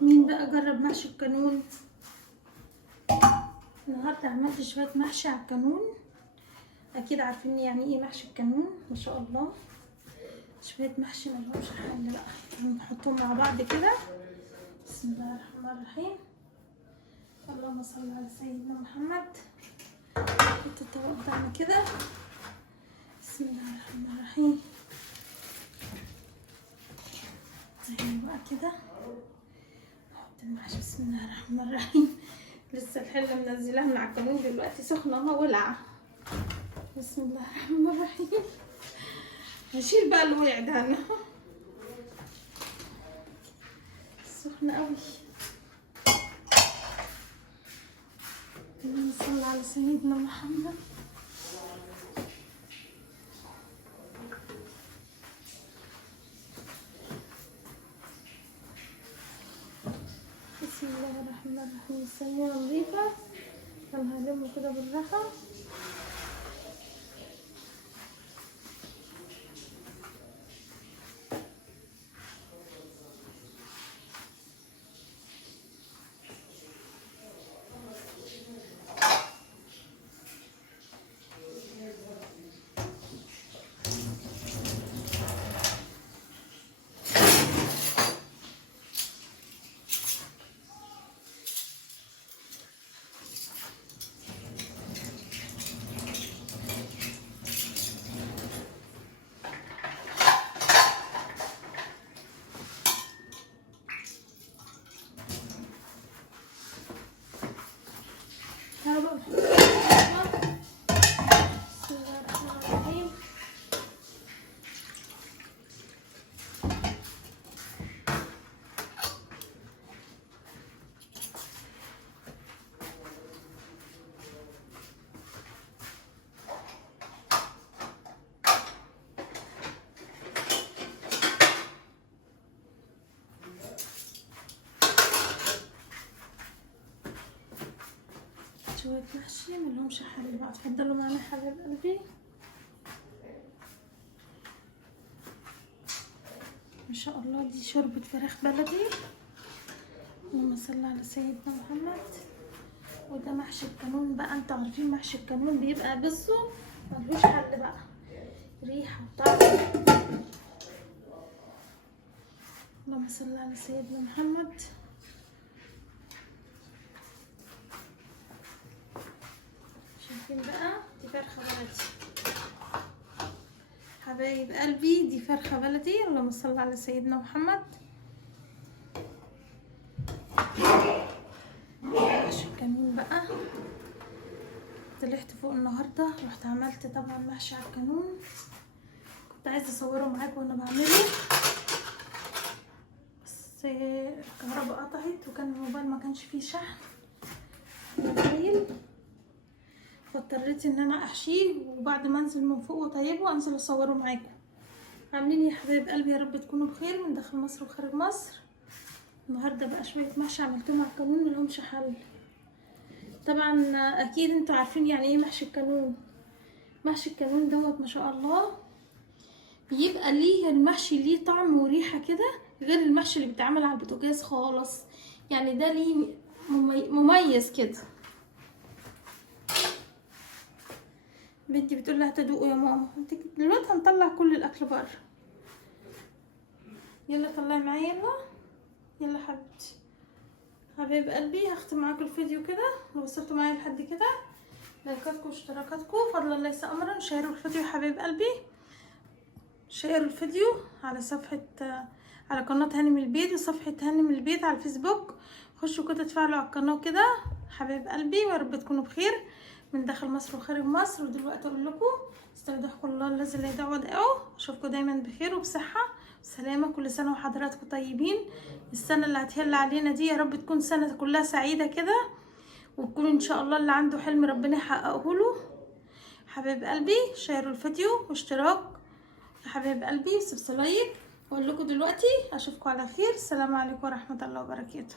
مين بقى جرب محشي الكانون؟ النهارده عملت شويه محشي على الكانون. اكيد عارفين يعني ايه محشي الكانون ما شاء الله. شويه محشي ملهمش حل بقى، نحطهم مع بعض كده. بسم الله الرحمن الرحيم. اللهم صل على سيدنا محمد. نحط الطبق بتاعنا كده. بسم الله الرحمن الرحيم. اهي بقى كده نحط المحشي. بسم الله الرحمن الرحيم. لسه الحله منزلاها من على الكانون دلوقتي سخنه اهو ولعه. بسم الله الرحمن الرحيم. هشيل بقى اللي وقع ده انا سخنه قوي. اللهم صل على سيدنا محمد. بسم الله الرحمن الرحيم. الصينية نظيفة انا هلمه كده بالراحة. بسم الله الرحمن الرحيم. شوية محشي ملهمش حل بقى. اتفضلوا معانا يا حبايب قلبي. ما شاء الله دي شوربة فراخ بلدي. اللهم صل على سيدنا محمد. وده محشي الكانون بقى. انتوا عارفين محشي الكانون بيبقى بصوا ملهوش حل بقى، ريحة وطعم. اللهم صل على سيدنا محمد. شايفين بقى دي فرخة بلدي حبايب قلبي، دي فرخة بلدي. اللهم صل على سيدنا محمد. محشي الكانون بقى. طلعت فوق النهارده رحت عملت طبعا محشي على الكانون. كنت عايزه اصوره معاكم وانا بعمله بس الكهرباء قطعت وكان الموبايل ما كانش فيه شحن موبايل، فاضطريت ان انا احشيه وبعد ما انزل من فوق وطيبه انزل اصوره معاكم. عاملين يا حبايب قلبي؟ يا رب تكونوا بخير من داخل مصر وخارج مصر. النهارده بقى شويه محشي عملتهم على الكانون ملهمش حل. طبعا اكيد انتوا عارفين يعني ايه محشي الكانون. محشي الكانون دوت ما شاء الله بيبقى ليه المحشي ليه طعم وريحه كده غير المحشي اللي بيتعمل على البوتاجاز خالص. يعني ده ليه مميز كده. بنتي بتقول لها تدوقوا يا ماما. انت دلوقتي هنطلع كل الاكل بره. يلا طلعي معايا يلا يلا حبيبتي. حبايب قلبي هختم معاكم الفيديو كده. لو وصلتوا معايا لحد كده لايكاتكم واشتراكاتكم فضلا ليس امرا. شيروا الفيديو يا حبايب قلبي. شيروا الفيديو على صفحه على قناه هاني من البيت وصفحه هاني من البيت على الفيسبوك. خشوا كده تفعلوا على القناه كده حبايب قلبي. ويا رب تكونوا بخير من داخل مصر وخارج مصر. ودلوقتي اقول لكم استودعكم الله الذي لا يضيع ودائعه. اشوفكم دايما بخير وبصحه وسلامه. كل سنه وحضراتكم طيبين. السنه اللي هتهل علينا دي يا رب تكون سنه كلها سعيده كده، وتكون ان شاء الله اللي عنده حلم ربنا يحققه له. حبايب قلبي شيروا الفيديو واشتراك يا حبايب قلبي وسبسكرايب. واقول لكم دلوقتي اشوفكم على خير. السلام عليكم ورحمه الله وبركاته.